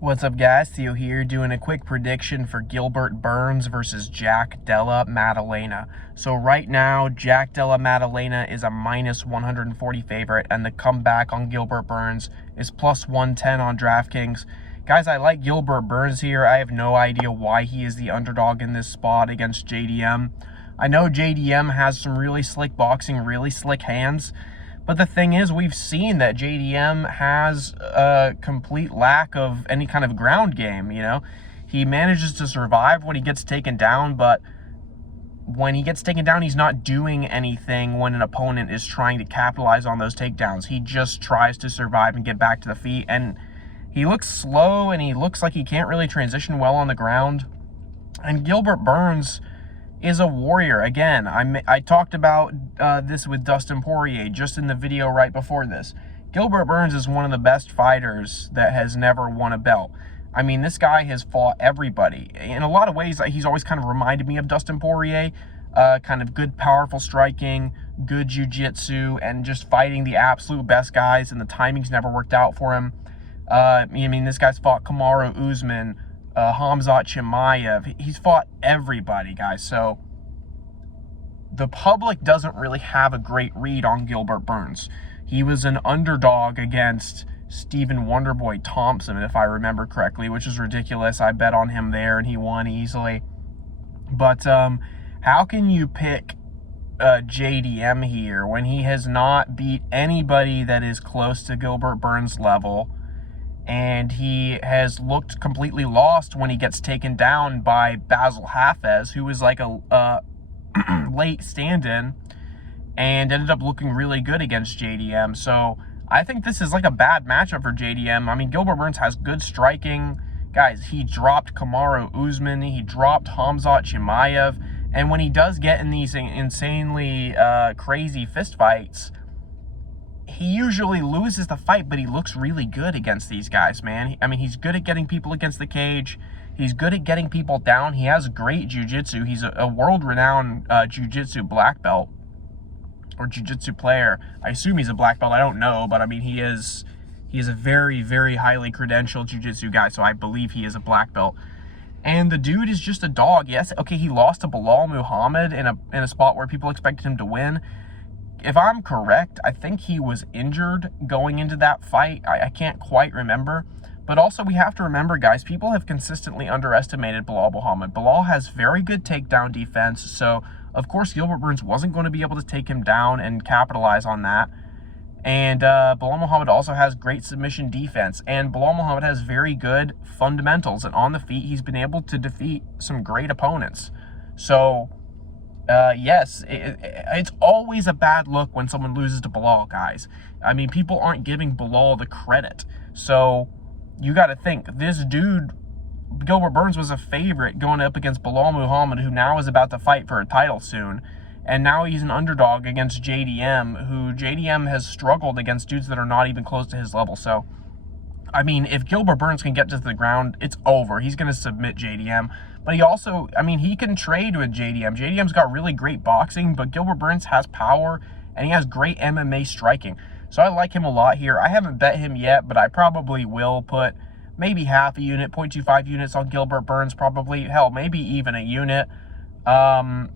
What's up, guys? Theo here doing a quick prediction for Gilbert Burns versus Della Maddalena. So right now, Della Maddalena is a minus 140 favorite, and the comeback on Gilbert Burns is plus 110 on DraftKings. Guys, I like Gilbert Burns here. I have no idea why he is the underdog in this spot against JDM. I know JDM has some really slick boxing, really slick hands. But the thing is, we've seen that JDM has a complete lack of any kind of ground game, He manages to survive when he gets taken down, but when he gets taken down, he's not doing anything when an opponent is trying to capitalize on those takedowns. He just tries to survive and get back to the feet, and he looks slow, and he looks like he can't really transition well on the ground. And Gilbert Burns is a warrior. Again, I talked about this with Dustin Poirier just in the video right before this. Gilbert Burns is one of the best fighters that has never won a belt. I mean, this guy has fought everybody. In a lot of ways, he's always kind of reminded me of Dustin Poirier. Kind of good, powerful striking, good jiu-jitsu, and just fighting the absolute best guys, and the timing's never worked out for him. I mean, this guy's fought Kamaru Usman, Khamzat Chimaev. He's fought everybody, guys. So the public doesn't really have a great read on Gilbert Burns. He was an underdog against Stephen Wonderboy Thompson, if I remember correctly, which is ridiculous. I bet on him there, and he won easily. But how can you pick JDM here when he has not beat anybody that is close to Gilbert Burns' level? And he has looked completely lost when he gets taken down by Basil Hafez, who was like a late stand-in and ended up looking really good against JDM. So I think this is like a bad matchup for JDM. I mean, Gilbert Burns has good striking. Guys, he dropped Kamaru Usman. He dropped Khamzat Chimaev. And when he does get in these insanely crazy fistfights, he usually loses the fight, but he looks really good against these guys, man. I mean, he's good at getting people against the cage. He's good at getting people down. He has great jiu-jitsu. He's a world-renowned jiu-jitsu black belt or jiu-jitsu player. I assume he's a black belt. I don't know, but I mean, he is a very, very highly credentialed jiu-jitsu guy, so I believe he is a black belt. And the dude is just a dog. Yes, okay, he lost to Bilal Muhammad in a spot where people expected him to win. If I'm correct, I think he was injured going into that fight. I can't quite remember. But also, we have to remember, guys, people have consistently underestimated Bilal Muhammad. Bilal has very good takedown defense, so of course Gilbert Burns wasn't going to be able to take him down and capitalize on that. And Bilal Muhammad also has great submission defense, and Bilal Muhammad has very good fundamentals, and on the feet, he's been able to defeat some great opponents. So yes, it's always a bad look when someone loses to Bilal, guys. I mean, people aren't giving Bilal the credit. So you got to think, this dude, Gilbert Burns, was a favorite going up against Bilal Muhammad, who now is about to fight for a title soon. And now he's an underdog against JDM, who JDM has struggled against dudes that are not even close to his level. So, I mean, if Gilbert Burns can get to the ground, it's over. He's going to submit JDM. But he also, I mean, he can trade with JDM. JDM's got really great boxing, but Gilbert Burns has power, and he has great MMA striking. So I like him a lot here. I haven't bet him yet, but I probably will put maybe half a unit, 0.25 units on Gilbert Burns, probably. Hell, maybe even a unit. I'm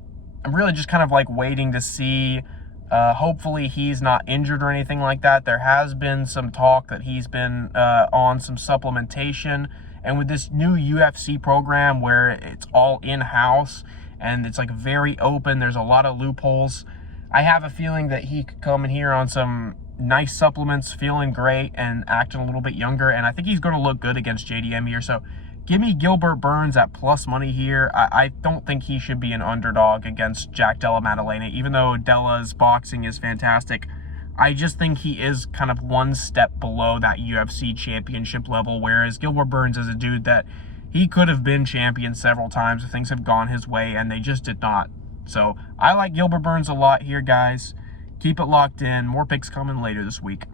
really just kind of like waiting to see. Hopefully he's not injured or anything like that. There has been some talk that he's been on some supplementation. And with this new UFC program where it's all in-house and it's like very open, there's a lot of loopholes. I have a feeling that he could come in here on some nice supplements, feeling great and acting a little bit younger. And I think he's going to look good against JDM here. So give me Gilbert Burns at plus money here. I don't think he should be an underdog against Della Maddalena, even though Della's boxing is fantastic. I just think he is kind of one step below that UFC championship level, whereas Gilbert Burns is a dude that he could have been champion several times if things have gone his way, and they just did not. So I like Gilbert Burns a lot here, guys. Keep it locked in. More picks coming later this week.